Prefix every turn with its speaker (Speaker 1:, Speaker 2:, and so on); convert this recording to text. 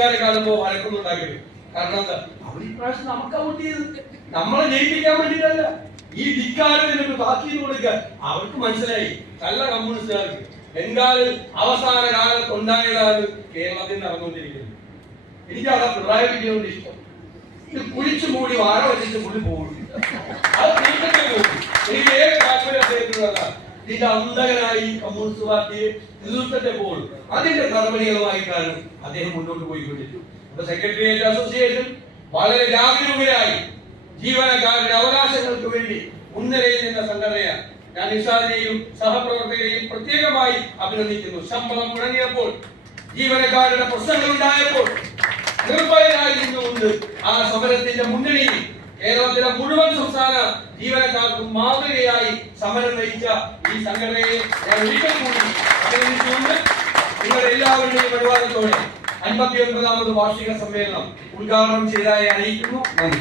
Speaker 1: കാണുമ്പോ വഴക്കൊന്നുണ്ടാക്കരുത് കാരണം എന്താ? അവർ ഇപ്രാവശ്യം നമുക്ക് ഔട്ട് ചെയ്ത്. നമ്മളെ ജയിപ്പിക്കാൻ വേണ്ടിയിട്ടല്ല. ഈ ധിക്കാരത്തിന് ബാക്കി കൊടുക്കുക. അവർക്ക് മനസ്സിലായി. നല്ല കമ്മ്യൂണിസ്റ്റുകാർക്ക്. ബംഗാളിൽ അവസാന കാലത്ത് ഉണ്ടായതാണ് കേരളത്തിൽ നടന്നുകൊണ്ടിരിക്കുന്നത്. എനിക്ക് അവിടെ പിണറായി വിജയനോട് ഇഷ്ടം. ഇത് കുഴിച്ചു മൂടി വാഴ വെച്ചിട്ട് പുള്ളി പോകും. അത് നീക്കത്തിൽ പോകും എനിക്ക് ഏത് താല്പര്യം അദ്ദേഹത്തിനുള്ളതാ ഇതിന്റെ അന്തകനായി കമ്മ്യൂണിസ്റ്റ് പാർട്ടിയെ തീർത്തിട്ടേ പോകും അതിന്റെ നടപടികളുമായിട്ടാണ് അദ്ദേഹം മുന്നോട്ട് പോയിക്കൊണ്ടിരിക്കുന്നത് അപ്പൊ സെക്രട്ടേറിയറ്റ് അസോസിയേഷൻ വളരെ ജാഗരൂകരായി ജീവനക്കാരുടെ അവകാശങ്ങൾക്ക് വേണ്ടി മുൻനിരയിൽ നിന്ന സംഘടനയാണ് ഞാൻ നിസാദിനെയും സഹപ്രവർത്തകരെയും പ്രത്യേകമായി അഭിനന്ദിക്കുന്നു. ശമ്പളം മുടങ്ങിയപ്പോൾ ജീവനക്കാരുടെ പ്രശ്നങ്ങൾ ഉണ്ടായപ്പോൾ നിർഭയരായി നിന്നുകൊണ്ട് ആ സമരത്തിന്റെ മുന്നണിയിൽ കേരളത്തിലെ മുഴുവൻ സംസ്ഥാന ജീവനക്കാർക്ക് മാതൃകയായി സമരം നയിച്ച ഈ സംഘടനയെ ഞാൻ ഒരിക്കൽ കൂടി അഭിനന്ദിച്ചുകൊണ്ട് നിങ്ങൾ എല്ലാവരുടെയും അനുവാദത്തോടെ അൻപത്തി ഒൻപതാമത് വാർഷിക സമ്മേളനം ഉദ്ഘാടനം ചെയ്തതായി അറിയിക്കുന്നു. നന്ദി.